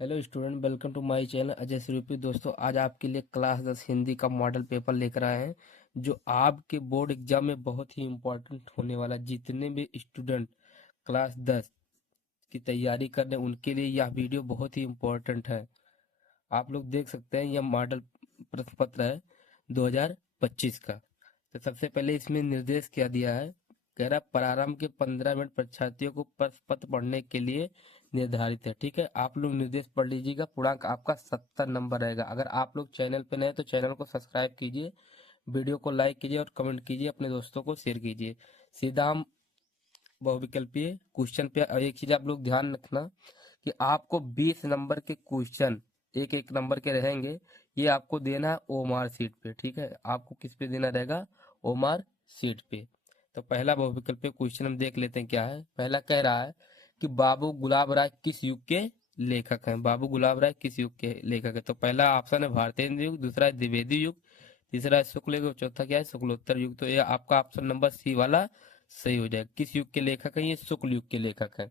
Hello student, welcome to my channel Ajay Swarupi. दोस्तों, आज आपके लिए क्लास 10 हिंदी का मॉडल पेपर लेकर आए हैं जो आपके बोर्ड एग्जाम में बहुत ही इम्पोर्टेंट होने वाला है। जितने भी स्टूडेंट क्लास 10 की तैयारी कर रहे हैं उनके लिए यह वीडियो बहुत ही इम्पोर्टेंट है। आप लोग देख सकते हैं, यह मॉडल प्रश्न पत्र है 2025 का। तो सबसे पहले इसमें निर्देश क्या दिया है। कह रहा है, प्रारंभ के 15 मिनट परीक्षार्थियों को प्रश्न पत्र पढ़ने के लिए निर्धारित है। ठीक है, आप लोग निर्देश पढ़ लीजिएगा। पूर्णांक आपका 70 नंबर रहेगा। अगर आप लोग चैनल पे नए तो चैनल को सब्सक्राइब कीजिए, वीडियो को लाइक कीजिए और कमेंट कीजिए, अपने दोस्तों को शेयर कीजिए। सीधा हम बहुविकल्पीय क्वेश्चन पे। और एक चीज आप लोग ध्यान रखना कि आपको 20 नंबर के क्वेश्चन एक एक नंबर के रहेंगे। ये आपको देना है ओमार सीट पे। ठीक है, आपको किस पे देना रहेगा? ओमार सीट पे। तो पहला बहुविकल्पीय क्वेश्चन हम देख लेते हैं क्या है। पहला कह रहा है कि बाबू गुलाब राय किस युग के लेखक हैं। बाबू गुलाब राय किस युग के लेखक है? तो पहला ऑप्शन है भारतीय युग, दूसरा है द्विवेदी युग, तीसरा है शुक्ल युग, चौथा क्या है? शुक्लोत्तर युग। तो ये आपका ऑप्शन नंबर सी वाला सही हो जाएगा। किस युग के लेखक हैं? ये शुक्ल युग के लेखक हैं।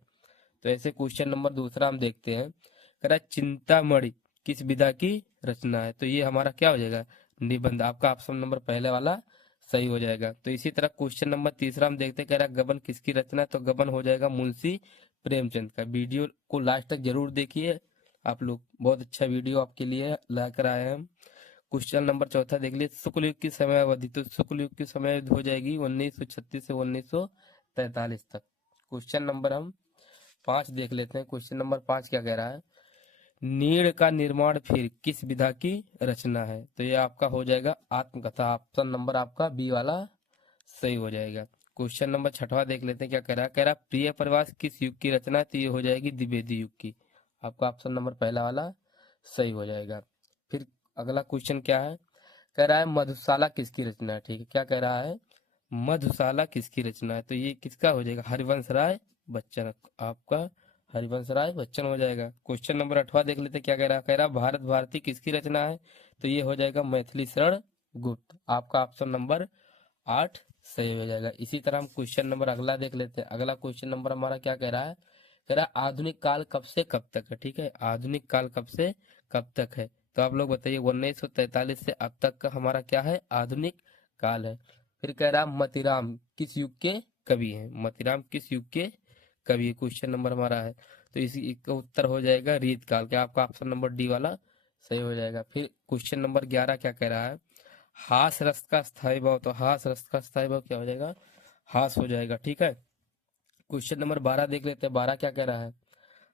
तो ऐसे क्वेश्चन नंबर दूसरा हम देखते हैं। कह रहा है, चिंतामणि किस विधा की रचना है? तो ये हमारा क्या हो जाएगा? निबंध। आपका ऑप्शन नंबर पहले वाला सही हो जाएगा। तो इसी तरह क्वेश्चन नंबर तीसरा हम देखते हैं। कह रहा है, गबन किसकी रचना है? तो गबन हो जाएगा मुंशी प्रेमचंद का। वीडियो को लास्ट तक जरूर देखिए आप लोग, बहुत अच्छा वीडियो आपके लिए लाकर आए हैं हम। क्वेश्चन नंबर चौथा देख लीजिए, शुक्ल युग की समय अवधि। तो शुक्ल युग की समय अवधि हो जाएगी 1936 से 1943 तक। क्वेश्चन नंबर हम 5 देख लेते हैं। क्वेश्चन नंबर 5 क्या कह रहा है? नीड़ का निर्माण फिर किस विधा की रचना है? तो ये आपका हो जाएगा आत्मकथा। ऑप्शन नंबर आपका बी वाला सही हो जाएगा। क्वेश्चन नंबर छठवा देख लेते हैं क्या कह रहा है। कह रहा है, प्रिय प्रवास किस युग की रचना है? तो ये हो जाएगी द्विवेदी युग की। आपका ऑप्शन नंबर पहला वाला सही हो जाएगा। फिर अगला क्वेश्चन क्या है? कह रहा है, मधुशाला किसकी रचना है? ठीक है, क्या कह रहा है? मधुशाला किसकी रचना है? तो ये किसका हो जाएगा? हरिवंश राय बच्चन। आपका हरिवंश राय बच्चन हो जाएगा। क्वेश्चन नंबर 8वां देख लेते हैं क्या कह रहा है। कह रहा है, भारत भारती किसकी रचना है? तो ये हो जाएगा मैथिली शरण गुप्त। आपका ऑप्शन नंबर 8 सही हो जाएगा। इसी तरह हम क्वेश्चन नंबर अगला देख लेते हैं। अगला क्वेश्चन नंबर हमारा क्या कह रहा है? कह रहा है, आधुनिक काल कब से कब तक है? ठीक है, आधुनिक काल कब से कब तक है? तो आप लोग बताइए, 1943 से अब तक का हमारा क्या है? आधुनिक काल है। फिर कह रहा है, मतीराम किस युग के कवि हैं? मतीराम किस युग के कवि? क्वेश्चन नंबर हमारा है। तो इसी का उत्तर हो जाएगा रीत काल के। आपका ऑप्शन नंबर डी वाला सही हो जाएगा। फिर क्वेश्चन नंबर 11 क्या कह रहा है? हास रस का स्थायी भाव। तो हास रस का स्थायी भाव क्या हो जाएगा? हास हो जाएगा। ठीक है, क्वेश्चन नंबर 12 देख लेते हैं। 12 क्या कह रहा है?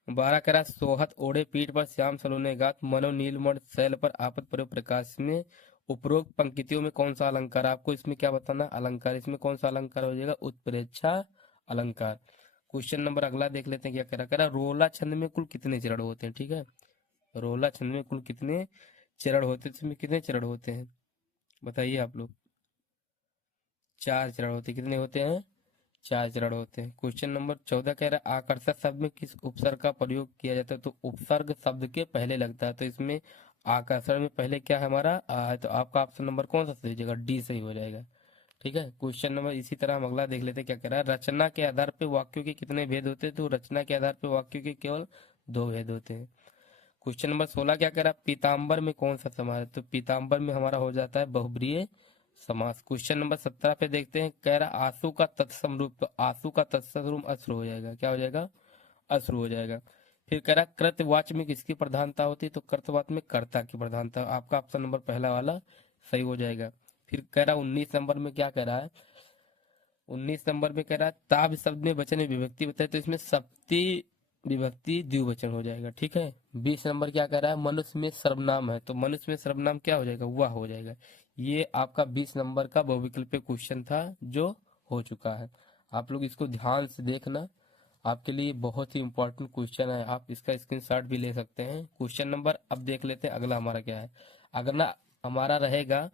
12 कह रहा है, सोहत ओढ़े पीठ पर श्याम सलूने गात, मनो नीलमण शैल पर आपत परो प्रकाश में उपरोक्त पंक्तियों में कौन सा अलंकार? आपको इसमें क्या बताना? अलंकार। इसमें कौन सा अलंकार हो जाएगा? उत्प्रेक्षा अलंकार। क्वेश्चन नंबर अगला देख लेते हैं क्या कह रहा है। कह रहा है, रोला छंद में कुल कितने चरण होते हैं? ठीक है, रोला छंद में कुल कितने चरण होते हैं? इसमें कितने चरण होते हैं बताइए आप लोग? 4 चरण होते हैं। कितने होते हैं? 4 चरण होते हैं। क्वेश्चन नंबर 14 कह रहा है, आकर्षक शब्द में किस उपसर्ग का प्रयोग किया जाता है? तो उपसर्ग शब्द के पहले लगता है। तो इसमें आकर्षण में पहले क्या है हमारा? आ है। तो आपका ऑप्शन नंबर कौन सा सही हो जाएगा? डी सही हो जाएगा। ठीक है, क्वेश्चन नंबर इसी तरह हम अगला देख लेते हैं क्या कह रहा है। रचना के आधार पे वाक्यों के कितने भेद होते हैं? तो रचना के आधार पे वाक्यों के केवल 2 भेद होते हैं। क्वेश्चन नंबर 16 क्या कह रहा है? पीताम्बर में कौन सा समास है? तो पीताम्बर में हमारा हो जाता है बहुब्रीहि समास। क्वेश्चन नंबर 17 पे देखते हैं। कह रहा है, आंसू का तत्सम रूप। तो आंसू का तत्सम रूप अश्रु हो जाएगा। क्या हो जाएगा? अश्रु हो जाएगा। फिर कह रहा है, कृतवाच्य में किसकी प्रधानता होती है? तो कृतवाच्य में कर्ता की प्रधानता। आपका ऑप्शन नंबर पहला वाला सही हो जाएगा। फिर कह रहा है 19 नंबर में क्या कह रहा है? 19 नंबर में कह रहा है, ताब शब्द में वचन में विभक्ति बताए। तो इसमें सप्ती विभक्ति द्विवचन हो जाएगा। ठीक है, 20 नंबर क्या कह रहा है? मनुष्य में सर्वनाम है। तो मनुष्य में सर्वनाम क्या हो जाएगा? वह हो जाएगा। ये आपका 20 नंबर का बहुविकल्पीय क्वेश्चन था जो हो चुका है। आप लोग इसको ध्यान से देखना, आपके लिए बहुत ही इंपॉर्टेंट क्वेश्चन है। आप इसका स्क्रीनशॉट भी ले सकते हैं। क्वेश्चन नंबर अब देख लेते हैं अगला हमारा क्या है। अगला हमारा रहेगा,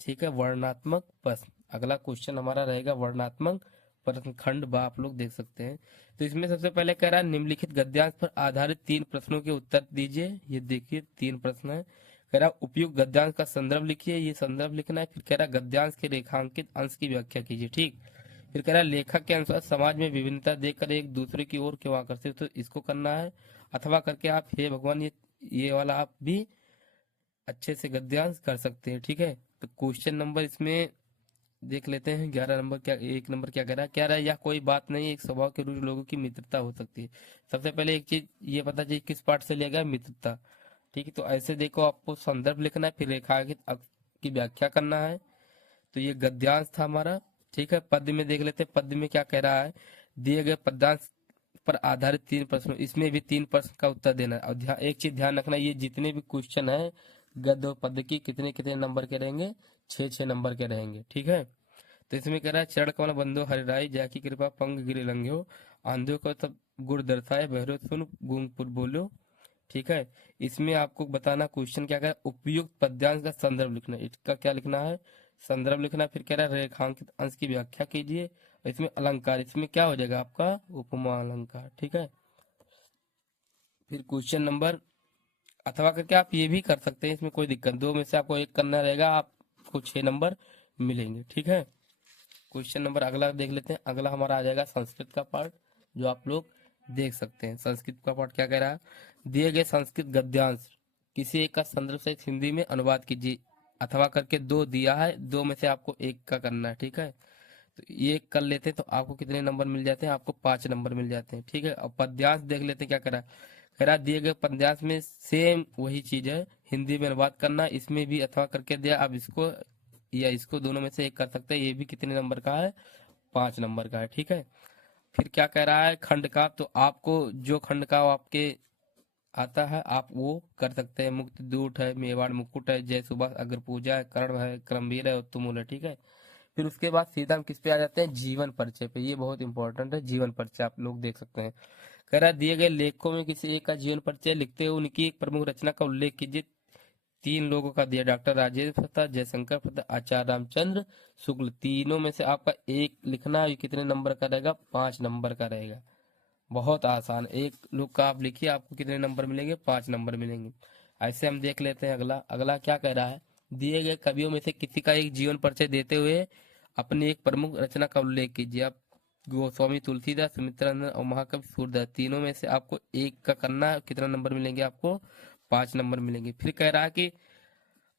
ठीक है, वर्णात्मक प्रश्न। अगला क्वेश्चन हमारा रहेगा वर्णात्मक प्रश्न खंड बा। आप लोग देख सकते हैं। तो इसमें सबसे पहले कह रहा है, निम्नलिखित गद्यांश पर आधारित 3 प्रश्नों के उत्तर दीजिए। ये देखिए 3 प्रश्न है। कह रहा है, उपयुक्त गद्यांश का संदर्भ लिखिए। ये संदर्भ लिखना है। फिर कह रहा है, गद्यांश के रेखांकित अंश की व्याख्या कीजिए। ठीक, फिर कह रहा है लेखक के अनुसार समाज में विभिन्नता देखकर एक दूसरे की ओर क्यों आकर्षित, तो इसको करना है। अथवा करके आप हे भगवान ये वाला आप भी अच्छे से गद्यांश कर सकते हैं। ठीक है, तो क्वेश्चन नंबर इसमें देख लेते हैं 11 नंबर क्या, 1 नंबर क्या कह रहा है, या कोई बात नहीं, एक स्वभाव के रूप लोगों की मित्रता हो सकती है। सबसे पहले एक चीज ये पता चाहिए किस पार्ट से लिया गया, मित्रता। ठीक है, तो ऐसे देखो आपको संदर्भ लिखना है, फिर रेखांकित की व्याख्या करना है। तो ये गद्यांश था हमारा। ठीक है, पद्य में देख लेते हैं, पद्य में क्या कह रहा है, दिए गए पद्यांश पर आधारित 3 प्रश्न, इसमें भी 3 प्रश्न का उत्तर देना है। और एक चीज ध्यान रखना, ये जितने भी क्वेश्चन है गद्य और पद्य की कितने कितने नंबर के रहेंगे, 6 6 नंबर के रहेंगे। ठीक है, तो इसमें कह रहा है चरण कमल बंधु हरिराई, जाकी कृपा पंग गिरे लंघ्यो, आंधियों को तब गुर दर्शाए, बहरो सुन गूंगपुर बोलो। ठीक है, इसमें आपको बताना क्वेश्चन क्या है, उपयुक्त पद्यांश का संदर्भ लिखना है। इसका क्या लिखना है, संदर्भ लिखना है। फिर कह रहा है रेखांकित अंश की व्याख्या कीजिए। और इसमें अलंकार, इसमें क्या हो जाएगा आपका उपमा अलंकार। ठीक है, फिर क्वेश्चन नंबर अथवा करके आप ये भी कर सकते हैं, इसमें कोई दिक्कत, दो में से आपको एक करना रहेगा, आपको 6 नंबर मिलेंगे। ठीक है, क्वेश्चन नंबर अगला देख लेते हैं। अगला हमारा आ जाएगा संस्कृत का पार्ट, जो आप लोग देख सकते हैं। संस्कृत का पार्ट क्या कह रहा है, दिए गए संस्कृत गद्यांश किसी एक का संदर्भ से हिंदी में अनुवाद कीजिए। अथवा करके दो दिया है, दो में से आपको एक का करना है। ठीक है, तो ये कर लेते हैं तो आपको कितने नंबर मिल जाते हैं, आपको 5 नंबर मिल जाते हैं। ठीक है, अब पद्यांश देख लेते हैं क्या कह रहा है, कह रहा है दिए गए पद्यांश में सेम वही चीज है, हिंदी में अनुवाद करना। इसमें भी अथवा करके दिया, आप इसको या इसको दोनों में से एक कर सकते हैं। ये भी कितने नंबर का है, 5 नंबर का है। ठीक है, फिर क्या कह रहा है खंड का, तो आपको जो खंड का आपके आता है आप वो कर सकते हैं। मुक्त दूत है, मेवाड़ मुकुट है, जय सुभाष अग्र पूजा है, कर्ण है, क्रमवीर है और तुमुल है। ठीक है, फिर उसके बाद सीधा हम किस पे आ जाते हैं, जीवन परिचय पे। ये बहुत इंपॉर्टेंट है, जीवन परिचय आप लोग देख सकते हैं। कह रहा है दिए गए लेखों में किसी एक का जीवन परिचय लिखते हुए उनकी एक प्रमुख रचना का उल्लेख कीजिए। 3 लोगों का दिया, डॉक्टर राजेंद्र प्रसाद, जयशंकर प्रसाद, आचार्य रामचंद्र शुक्ल। तीनों में से आपका एक लिखना है, ये कितने नंबर का रहेगा, 5 नंबर का रहेगा। बहुत आसान, एक लोग का आप लिखिए, आपको कितने नंबर मिलेंगे, 5 नंबर मिलेंगे। ऐसे हम देख लेते हैं अगला। अगला क्या कह रहा है, दिए गए कवियों में से किसी का एक जीवन परिचय देते हुए अपनी एक प्रमुख रचना का उल्लेख कीजिए। आप गोस्वामी तुलसीदास, सुमित्रानंद और महाकवि सूरदास, तीनों में से आपको एक का करना है। कितना नंबर मिलेंगे आपको, 5 नंबर मिलेंगे। फिर कह रहा है कि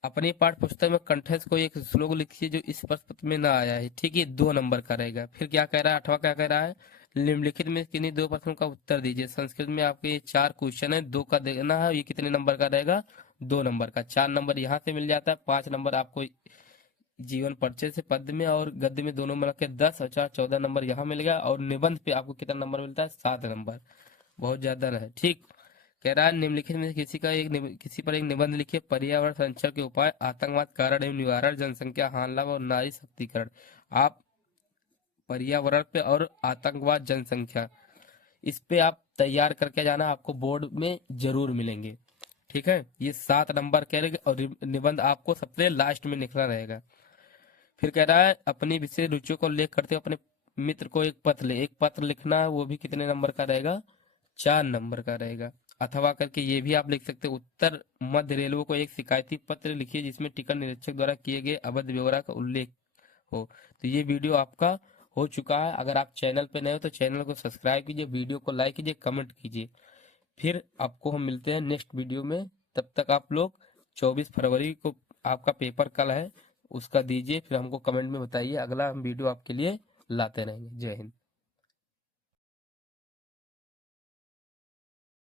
अपनी पाठ पुस्तक में कंठस्थ कोई एक श्लोक लिखिए जो इस प्रश्न पत्र में ना आया है। ठीक है, 2 नंबर का रहेगा। फिर क्या कह रहा है, 8वां क्या कह रहा है, निम्नलिखित में किन्हीं 2 प्रश्नों का उत्तर दीजिए। संस्कृत में आपके ये 4 क्वेश्चन है, 2 का देना है, ये कितने नंबर का रहेगा, 2 नंबर का। 4 नंबर यहाँ से मिल जाता है, 5 नंबर आपको जीवन परिचय से पद्य में और गद्य में दोनों मिला के 10 और 4 14 नंबर यहाँ मिल गया। और निबंध पे आपको कितना नंबर मिलता है, 7 नंबर, बहुत ज्यादा है। ठीक, कह रहा है निम्नलिखित में से किसी पर एक निबंध लिखिए। पर्यावरण संरक्षण के उपाय, आतंकवाद कारण एवं निवारण, जनसंख्या हान लाभ और नारी शक्तिकरण। आप पर्यावरण पे और आतंकवाद जनसंख्या, इस पे आप तैयार करके जाना, आपको बोर्ड में जरूर मिलेंगे। ठीक है, ये 7 नंबर कह रहे, और निबंध आपको सबसे लास्ट में लिखना रहेगा। फिर कह रहा है अपनी विशेष रुचियों को उल्लेख करते हुए अपने मित्र को एक पत्र लिखना है, वो भी कितने नंबर का रहेगा, 4 नंबर का रहेगा। अथवा करके ये भी आप लिख सकते हैं, उत्तर मध्य रेलवे को एक शिकायती पत्र लिखिए जिसमें टिकट निरीक्षक द्वारा किए गए अभद्र व्यवहार का उल्लेख हो। तो ये वीडियो आपका हो चुका है। अगर आप चैनल पे नए हो तो चैनल को सब्सक्राइब कीजिए, वीडियो को लाइक कीजिए, कमेंट कीजिए। फिर आपको हम मिलते हैं नेक्स्ट वीडियो में। तब तक आप लोग 24 फरवरी को आपका पेपर कल है, उसका दीजिए, फिर हमको कमेंट में बताइए, अगला हम वीडियो आपके लिए लाते रहेंगे। जय हिंद।